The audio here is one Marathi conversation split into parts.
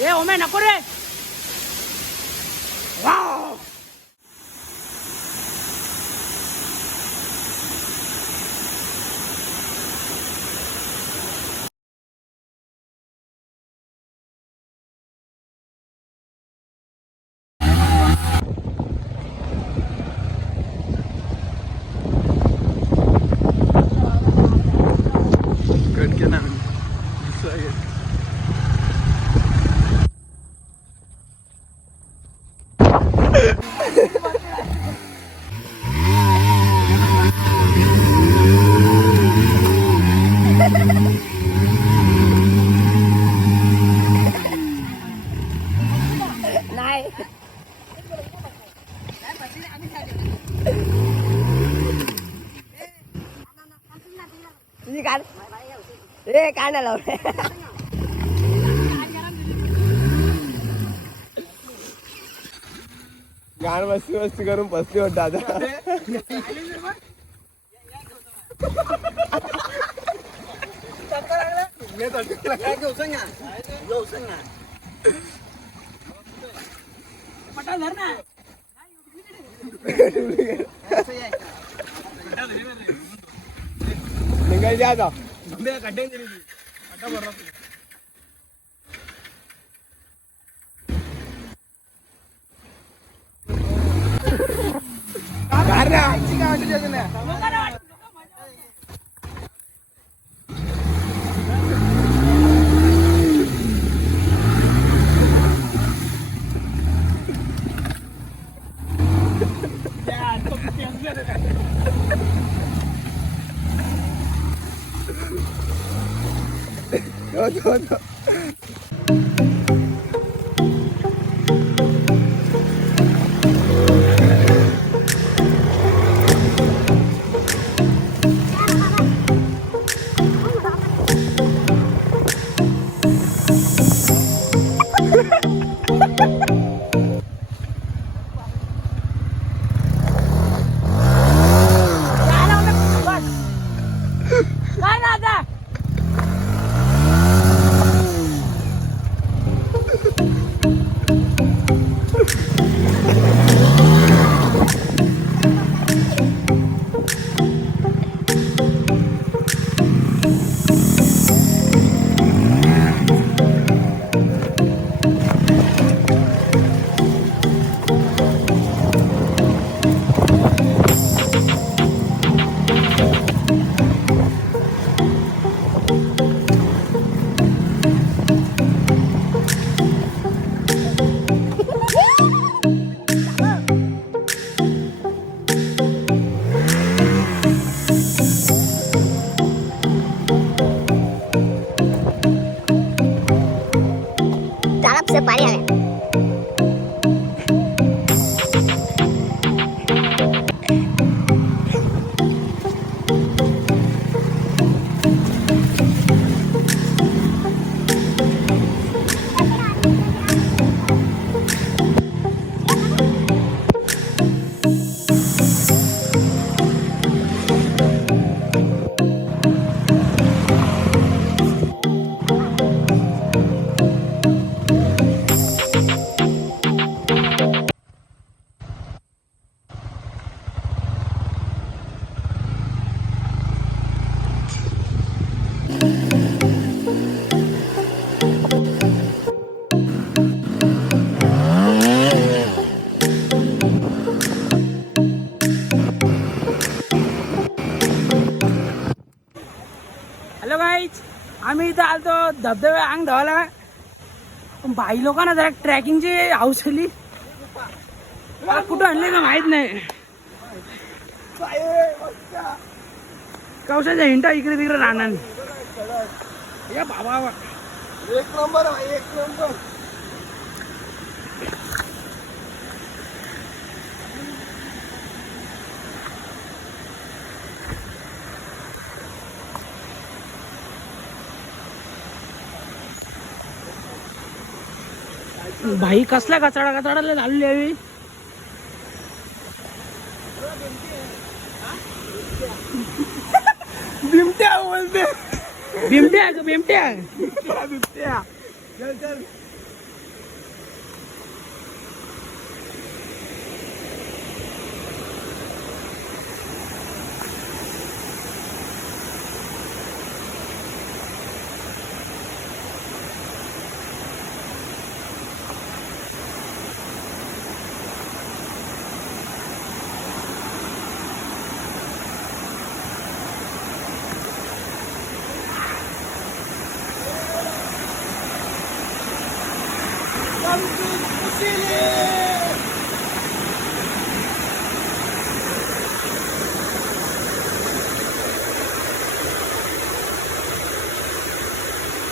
ए ओमे नको रे. वाव रे काय नाही लावले. गाण मस्ती मस्ती करून बसली होत दादा. निघायचे आता से पानी आ गया. हॅलो गाईज, आम्ही इथं आलतो धबधबे अंग धावायला. पण बाई लोकांना जरा ट्रॅकिंगची हाऊस आली. कुठं आणले का माहित नाही. कवसाच्या हिंटा इकडे तिकडे राहणार. या बाबा एक नंबर एक नंबर. भाई कसला कचरा कचराला झालेली आहे. बिमट्या बोलते. बिमट्या बिमट्या बिबट्या. चल चल.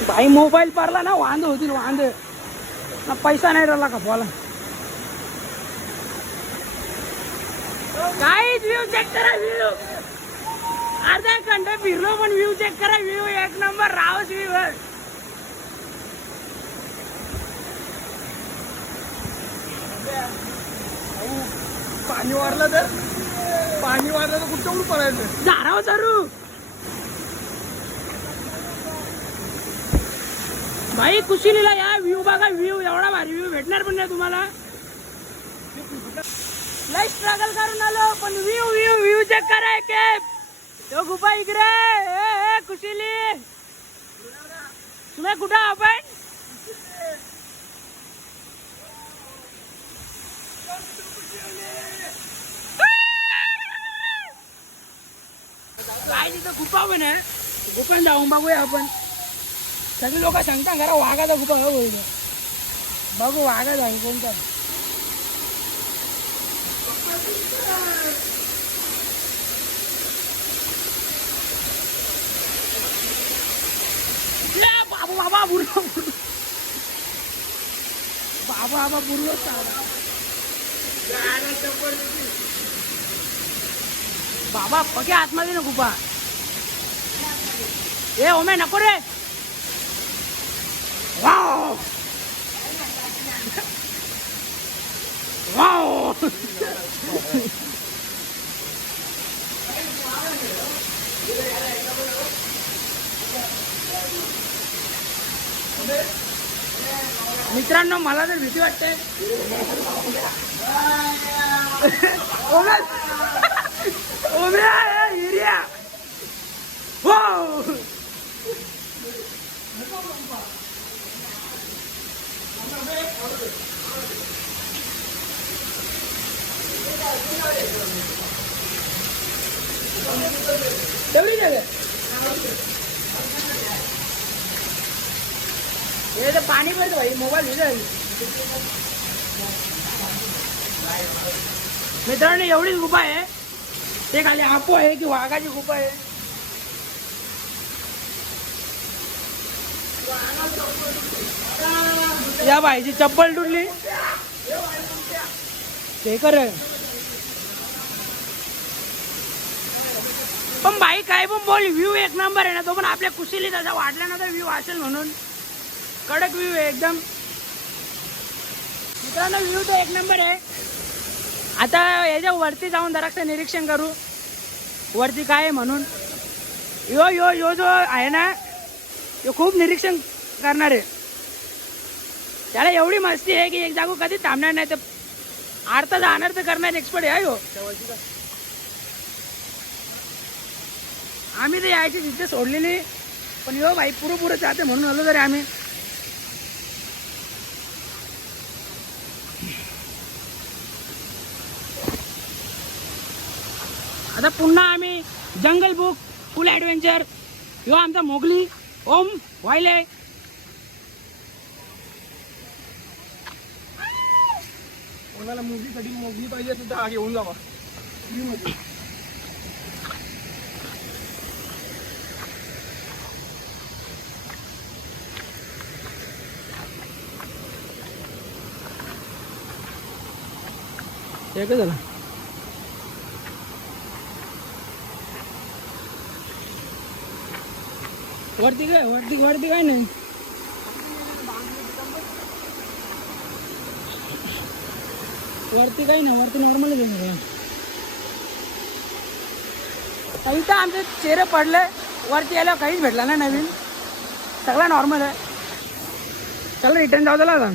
भाई मोबाईल पारला ना वांद होतील वांद ना पैसा नाही राहिला का बोला काय व्ह्यू चेक करा व्ह्यू अर्धा घंटा फिरलो पण व्ह्यू चेक करा व्ह्यू एक नंबर रावस व्ह्यू पाणी वारलं तर कुठं पडायचं. झाराव चारू भाई कुशिलीला या व्ह्यू बघा व्ह्यू एवढा भारी व्ह्यू भेटणार पण नाही तुम्हाला लय स्ट्रगल करून आलो पण व्ह्यू व्ह्यू व्ह्यू चेक करा केप तो गुफा इकडे ए कुशिली तुम्ही कुठं आपण काय तिथं गुफा पण आहे गुफान जाऊन बघूया आपण सगळे लोक सांगता घरा वाघाचा गुफा हो बघू वाघाचा आहे कोणता बाबू बाबा बुरलो बाबा बुरलो बाबा पक्या आतमध्ये ना गुफा ए ओमे नको रे वाव वाव मित्रांनो मला तर भीती वाटते ओमे ओमे एरिया वाव तेवढी जगह ये तो पानी भरतो भाई मोबाईल भिजल मित्रांनो एवढीच गुफा आहे ते खाली आपो आहे की वाघाची गुफा आहे या बाईची चप्पल तुटली ते कर पण बाई काय पण बोल व्ह्यू एक नंबर आहे ना तो पण आपल्या कुशीली तसा वाटला ना तर व्ह्यू असेल म्हणून कडक व्ह्यू आहे एकदम मित्रांनो व्ह्यू तो एक नंबर आहे आता याच्या वरती जाऊन जरासं निरीक्षण करू वरती काय आहे म्हणून यो यो यो जो आहे ना तो खूप निरीक्षण करणार आहे त्याला एवढी मस्ती आहे की एक जागो कधी थांबणार नाही तर अर्थ अनर्थ करणार एक्सपर्ट आहे हो आम्ही तर यायची जिथे सोडलेली पण यो भाई पुरं जाते म्हणून आलो तरी आम्ही आता पुन्हा आम्ही जंगल बुक फुल ॲडव्हेंचर यो आमचा मोगली ओम व्हायले कोणाला मुलगीसाठी मोगली पाहिजे तर हा घेऊन जावा एकच झाला वरती काय नाही वरती काही नाही वरती नॉर्मलच आहे सगळं इथं आमचे चेहरे पडले वरती यायला काहीच भेटला ना नवीन सगळं नॉर्मल आहे. चल रिटर्न जाऊ त्याला आता.